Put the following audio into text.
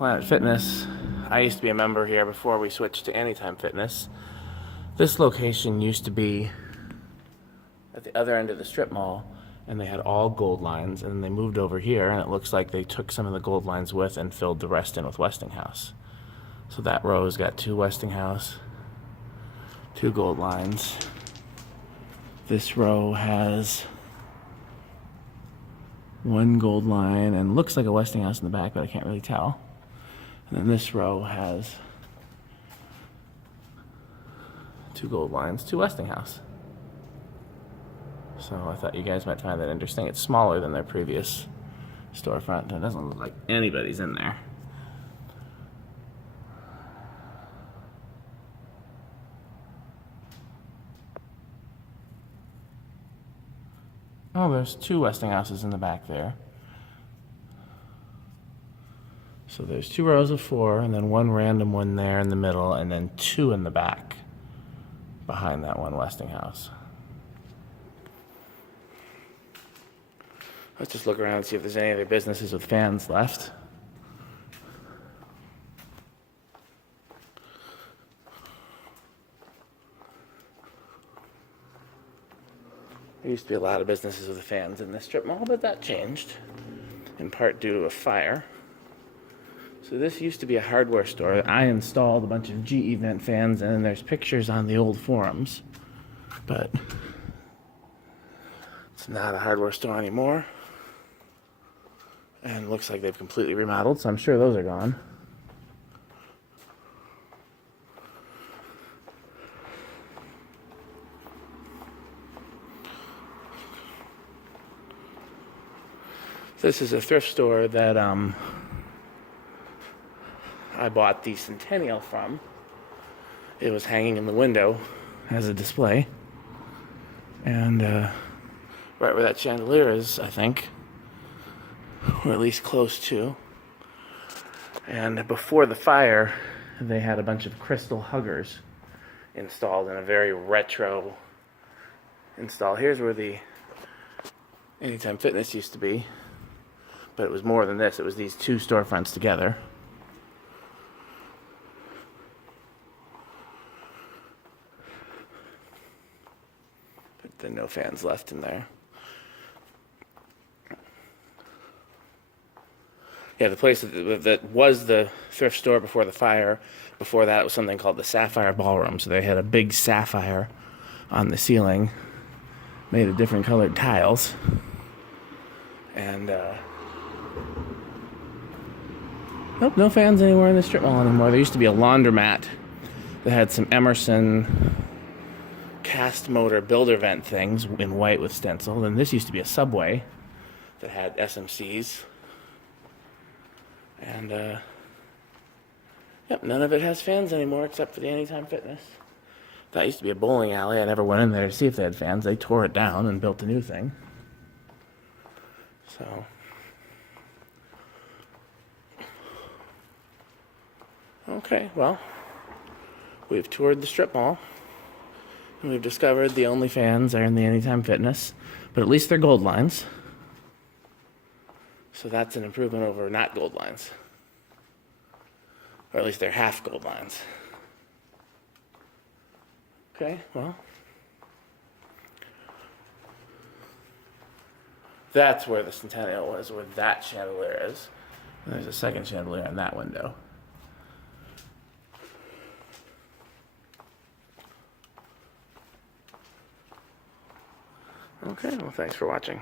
Planet Fitness. I used to be a member here before we switched to Anytime Fitness. This location used to be at the other end of the strip mall, and they had all gold lines, and then they moved over here, and it looks like they took some of the gold lines with and filled the rest in with Westinghouse. So that row's got 2 Westinghouse, 2 gold lines. This row has 1 gold line and looks like a Westinghouse in the back, but I can't really tell. And then this row has 2 gold lines, 2 Westinghouse. So I thought you guys might find that interesting. It's smaller than their previous storefront. It doesn't look like anybody's in there. Oh, there's 2 Westinghouses in the back there. So there's 2 rows of 4, and then 1 random one there in the middle, and then 2 in the back behind that 1 Westinghouse. Let's just look around and see if there's any other businesses with fans left. There used to be a lot of businesses with fans in this strip mall, but that changed, in part due to a fire. So this used to be a hardware store. I installed a bunch of GE vent fans, and there's pictures on the old forums. But it's not a hardware store anymore. And it looks like they've completely remodeled, so I'm sure those are gone. This is a thrift store that I bought the Centennial from. It was hanging in the window as a display. And right where that chandelier is, I think, or at least close to. And before the fire, they had a bunch of crystal huggers installed in a very retro install. Here's where the Anytime Fitness used to be. But it was more than this. It was these 2 storefronts together. But then no fans left in there. Yeah, the place that was the thrift store before the fire, before that it was something called the Sapphire Ballroom. So they had a big sapphire on the ceiling, made of different colored tiles. And, nope, no fans anywhere in the strip mall anymore. There used to be a laundromat that had some Emerson cast motor builder vent things in white with stencil. And this used to be a Subway that had SMCs. And, yep, none of it has fans anymore except for the Anytime Fitness. That used to be a bowling alley. I never went in there to see if they had fans. They tore it down and built a new thing. So, okay, well, we've toured the strip mall. And we've discovered the only fans are in the Anytime Fitness. But at least they're gold lines. So that's an improvement over not gold lines. Or at least they're half gold lines. Okay, well. That's where the Centennial was, where that chandelier is. And there's a second chandelier in that window. Okay, well, thanks for watching.